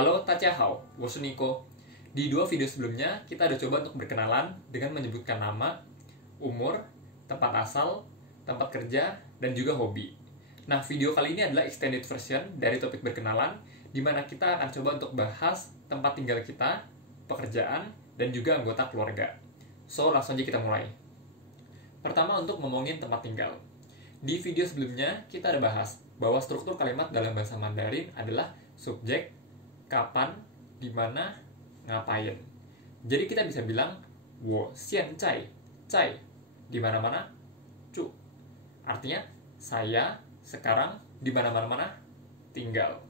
Halo, Tachihao, wo shi Niko. Di dua video sebelumnya, kita ada coba untuk berkenalan dengan menyebutkan nama, umur, tempat asal, tempat kerja, dan juga hobi. Nah, video kali ini adalah extended version dari topik berkenalan, di mana kita akan coba untuk bahas tempat tinggal kita, pekerjaan, dan juga anggota keluarga. So, langsung aja kita mulai. Pertama, untuk ngomongin tempat tinggal. Di video sebelumnya, kita ada bahas bahwa struktur kalimat dalam bahasa Mandarin adalah subjek, kapan, di mana, ngapain. Jadi kita bisa bilang wo xian zai, zai, di mana-mana, cu. Artinya saya sekarang di mana-mana tinggal.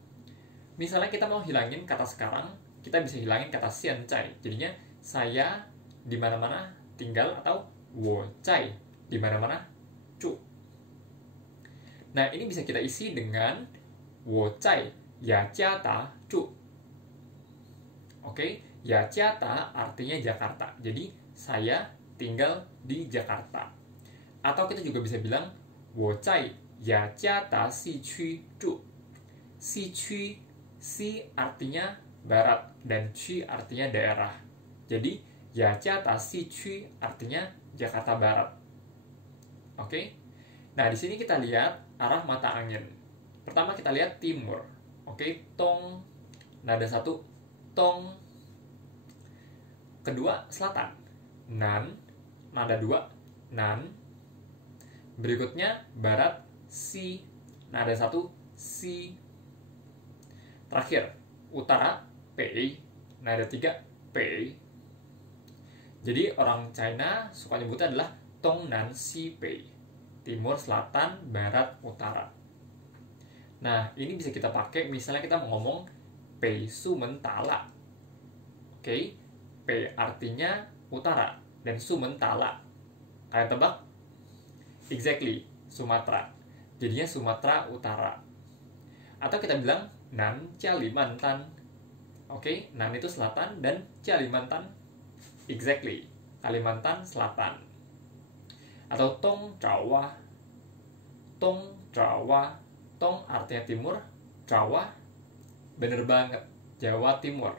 Misalnya kita mau hilangin kata sekarang, kita bisa hilangin kata xian zai. Jadinya saya di mana-mana tinggal atau wo zai, di mana-mana, cu. Nah, ini bisa kita isi dengan wo zai ya jia da zhu. Oke, ya Jakarta artinya Jakarta. Jadi saya tinggal di Jakarta. Atau kita juga bisa bilang wo zai ya Jakarta xi qu zhu. Xi qu, xi artinya barat dan qu artinya daerah. Jadi ya Jakarta xi qu artinya Jakarta Barat. Oke. Nah, di sini kita lihat arah mata angin. Pertama kita lihat timur. Oke, tong, nada satu, tong. Kedua, selatan, nan, nada dua, nan. Berikutnya, barat, si, nada satu, si. Terakhir, utara, pei, nada tiga, pei. Jadi orang China suka nyebutnya adalah tong, nan, si, pei. Timur, selatan, barat, utara. Nah, ini bisa kita pakai misalnya kita mau ngomong pei su mentala. Oke, pei artinya utara dan su mentala. Kalian tebak? Exactly, Sumatera. Jadinya Sumatera Utara. Atau kita bilang nan Kalimantan. Oke, nan itu selatan dan Kalimantan. Exactly, Kalimantan Selatan. Atau tong Jawa. Tong Jawa. Tong artinya timur, Jawa, bener banget, Jawa Timur.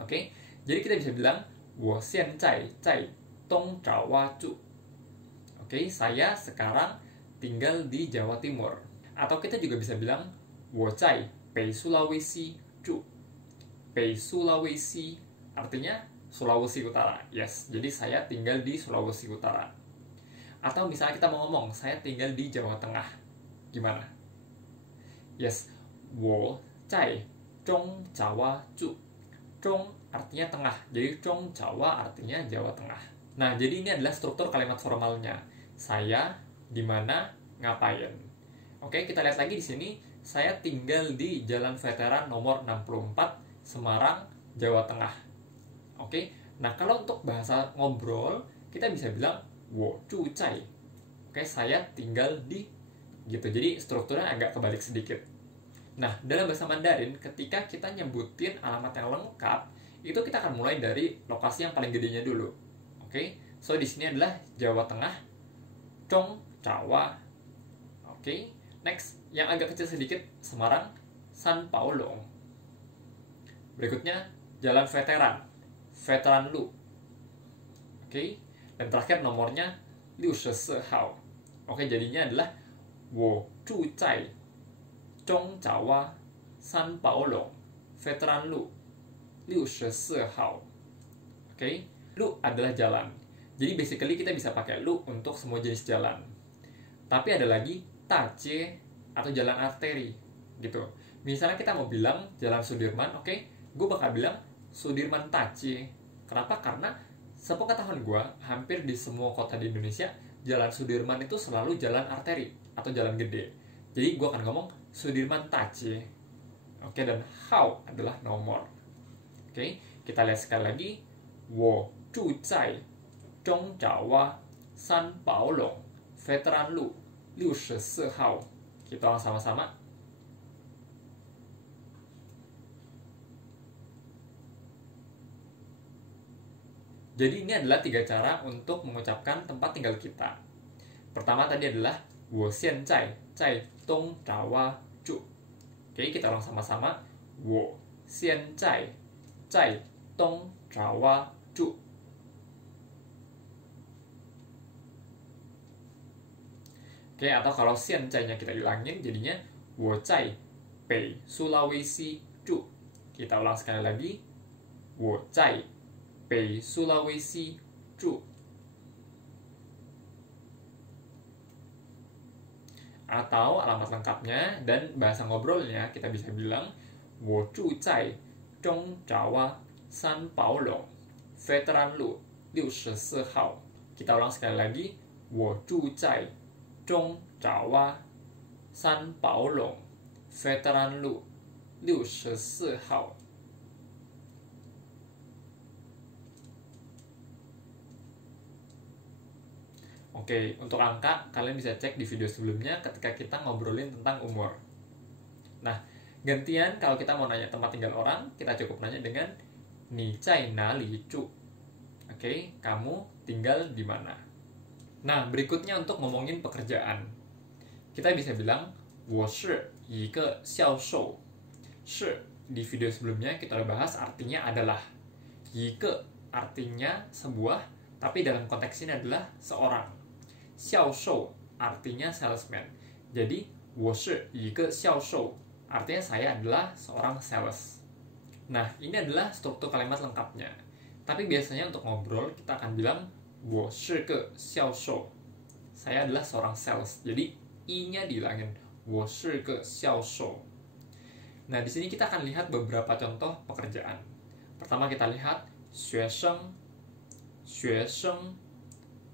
Oke, jadi kita bisa bilang wo xian zai zai tong Jawa zhu. Oke, saya sekarang tinggal di Jawa Timur. Atau kita juga bisa bilang wo zai bei Sulawesi zhu. Bei Sulawesi artinya Sulawesi Utara. Yes, jadi saya tinggal di Sulawesi Utara. Atau misalnya kita mau ngomong saya tinggal di Jawa Tengah. Gimana? Yes, wo zai zhong Jawa zhu. Zhong artinya tengah, jadi zhong Jawa artinya Jawa Tengah. Nah, jadi ini adalah struktur kalimat formalnya. Saya di mana, ngapain. Oke, kita lihat lagi di sini. Saya tinggal di Jalan Veteran nomor 64, Semarang, Jawa Tengah. Oke, nah kalau untuk bahasa ngobrol, kita bisa bilang wo zhu zai. Oke, saya tinggal di gitu. Jadi strukturnya agak kebalik sedikit. Nah, dalam bahasa Mandarin ketika kita nyebutin alamat yang lengkap, itu kita akan mulai dari lokasi yang paling gedenya dulu. Oke. So di sini adalah Jawa Tengah, Zhong Jawa. Oke. Next, yang agak kecil sedikit Semarang, San Paulo. Berikutnya Jalan Veteran, Veteran Lu. Oke. Dan terakhir nomornya 64 号. Oke, jadinya adalah 我住在中Jawa San Paulo Veteran Lu 64 号. Oke, lu adalah jalan. Jadi basically kita bisa pakai lu untuk semua jenis jalan. Tapi ada lagi tace atau jalan arteri gitu. Misalnya kita mau bilang jalan Sudirman, oke, gue bakal bilang Sudirman tace. Kenapa? Karena sepengetahuan gue, hampir di semua kota di Indonesia jalan Sudirman itu selalu jalan arteri atau jalan gede. Jadi gue akan ngomong Sudirman tace. Oke, dan how adalah nomor. Oke, kita lihat sekali lagi. Wo zhu zai zhong Jawa San Paulo Veteran Lu 64 号. Kita ulang sama-sama. Jadi ini adalah 3 cara untuk mengucapkan tempat tinggal kita. Pertama tadi adalah 我现在在东爪哇住. Oke, kita ulang sama-sama. 我现在在东爪哇住。Oke, atau kalau nya kita hilangin jadinya 我在北苏拉威西住. Kita ulang sekali lagi. 我在北苏拉威西住. Atau alamat lengkapnya dan bahasa ngobrolnya kita bisa bilang 我住在中爪哇三宝垄 Veteran 路64号. Kita ulang sekali lagi. 我住在中爪哇三宝垄 Veteran 路64号. Oke, untuk angka kalian bisa cek di video sebelumnya ketika kita ngobrolin tentang umur. Nah, gantian kalau kita mau nanya tempat tinggal orang, kita cukup nanya dengan 你在哪里住? Oke, kamu tinggal di mana? Nah, berikutnya untuk ngomongin pekerjaan. Kita bisa bilang 我是一个销售. 是 di video sebelumnya kita udah bahas artinya adalah. 一个 artinya sebuah, tapi dalam konteks ini adalah seorang. 销售 artinya salesman. Jadi 我是一个销售 artinya saya adalah seorang sales. Nah, ini adalah struktur kalimat lengkapnya. Tapi biasanya untuk ngobrol kita akan bilang 我是个销售. Saya adalah seorang sales. Jadi i-nya dihilangin. 我是个销售. Nah, di sini kita akan lihat beberapa contoh pekerjaan. Pertama kita lihat 学生. 学生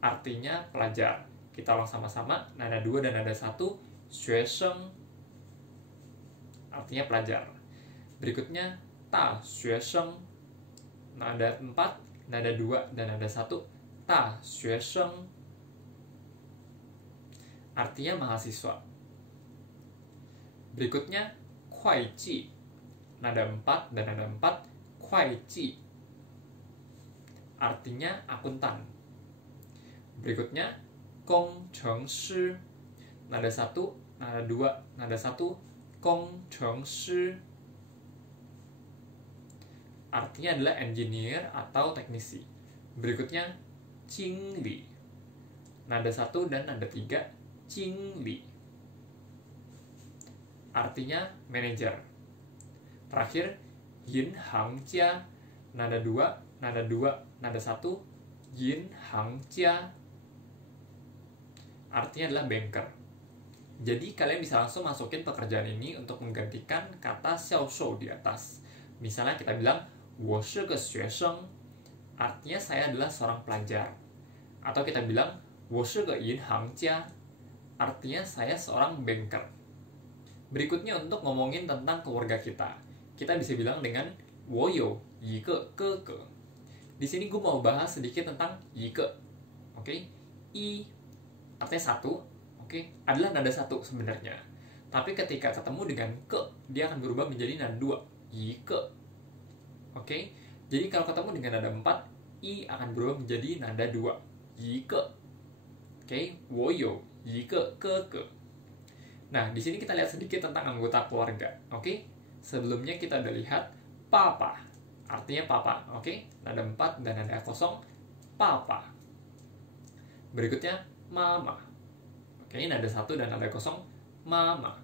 artinya pelajar. Kita ulang sama-sama. Nada 2 dan nada 1. 学生 artinya pelajar. Berikutnya 大学生. Nada 4, nada 2 dan nada 1. 大学生 artinya mahasiswa. Berikutnya 会计. Nada 4 dan nada 4. 会计 artinya akuntan. Berikutnya 工程师. Nada 1, nada 2, nada 1. 工程师 artinya adalah engineer atau teknisi. Berikutnya 经理. Nada 1 dan nada 3. 经理 artinya manajer. Terakhir 银行家. Nada 2, nada 2, nada 1. 银行家 artinya adalah banker. Jadi kalian bisa langsung masukin pekerjaan ini untuk menggantikan kata 销售 di atas. Misalnya kita bilang 我是个学生 artinya saya adalah seorang pelajar. Atau kita bilang 我是个银行家 artinya saya seorang banker. Berikutnya untuk ngomongin tentang keluarga kita. Kita bisa bilang dengan 我有一个哥哥. Di sini gue mau bahas sedikit tentang 一个. Oke? I artinya satu, oke, adalah nada 1 sebenarnya. Tapi ketika ketemu dengan ke, dia akan berubah menjadi nada 2. 一个. Oke? Jadi kalau ketemu dengan nada 4, i akan berubah menjadi nada 2. 一个. Oke? 我有一个哥哥. Nah, di sini kita lihat sedikit tentang anggota keluarga. Oke? Sebelumnya kita udah lihat papa. Artinya papa. Oke? Nada 4 dan nada kosong. Papa. Berikutnya mama. Oke, nada 1 dan nada kosong. Mama.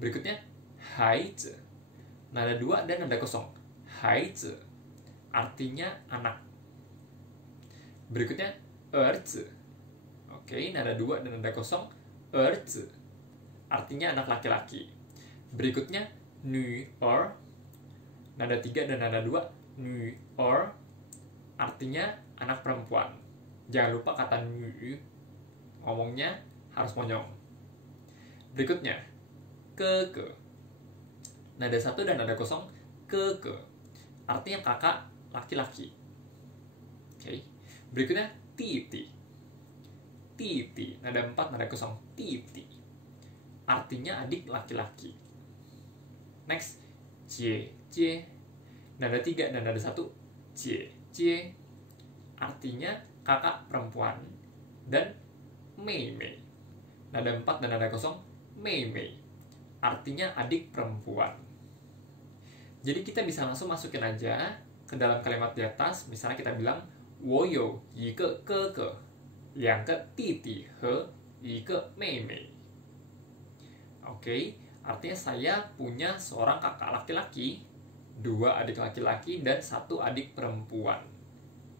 Berikutnya 孩子. Nada 2 dan nada kosong. 孩子 artinya anak. Berikutnya 儿子. Oke, nada 2 dan nada kosong. 儿子 artinya anak laki-laki. Berikutnya 女儿. Nada 3 dan nada 2. 女儿 artinya anak perempuan. Jangan lupa kata 女 ngomongnya harus monyong. Berikutnya 哥哥. Nada 1 dan nada kosong. 哥哥 artinya kakak laki-laki. Oke. Berikutnya 弟弟. 弟弟 nada 4 nada kosong. 弟弟 artinya adik laki-laki. Next 姐姐. Nada 3 dan nada 1. 姐姐 artinya kakak perempuan. Dan 妹妹 nada 4 dan nada kosong. 妹妹 artinya adik perempuan. Jadi kita bisa langsung masukin aja ke dalam kalimat di atas. Misalnya kita bilang 我有一个哥哥2个弟弟和1个妹妹. Oke, artinya saya punya seorang kakak laki-laki, 2 adik laki-laki, dan 1 adik perempuan.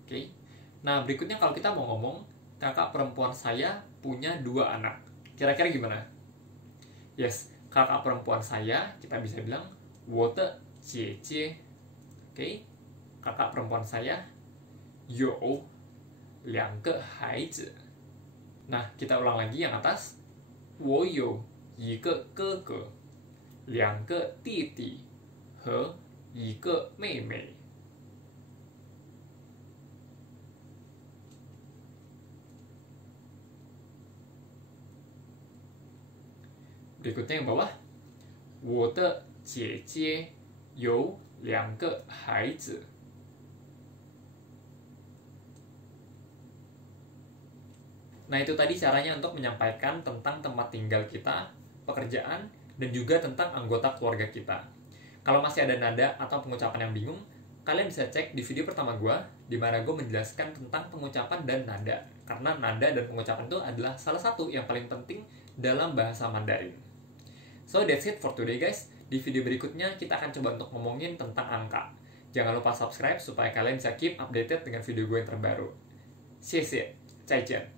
Oke. Nah, berikutnya kalau kita mau ngomong kakak perempuan saya punya 2 anak. Kira-kira gimana? Yes, kakak perempuan saya kita bisa bilang 我的姐姐. Oke. Kakak perempuan saya 有2个孩子. Nah, kita ulang lagi yang atas. 我有一个哥哥2个弟弟和1个妹妹. Berikutnya yang bawah. 我的姐姐有2个孩子. Nah, itu tadi caranya untuk menyampaikan tentang tempat tinggal kita, pekerjaan, dan juga tentang anggota keluarga kita. Kalau masih ada nada atau pengucapan yang bingung, kalian bisa cek di video pertama gue, di mana gue menjelaskan tentang pengucapan dan nada. Karena nada dan pengucapan itu adalah salah satu yang paling penting dalam bahasa Mandarin. So, that's it for today guys. Di video berikutnya, kita akan coba untuk ngomongin tentang angka. Jangan lupa subscribe supaya kalian bisa keep updated dengan video gue yang terbaru. 谢谢，再见。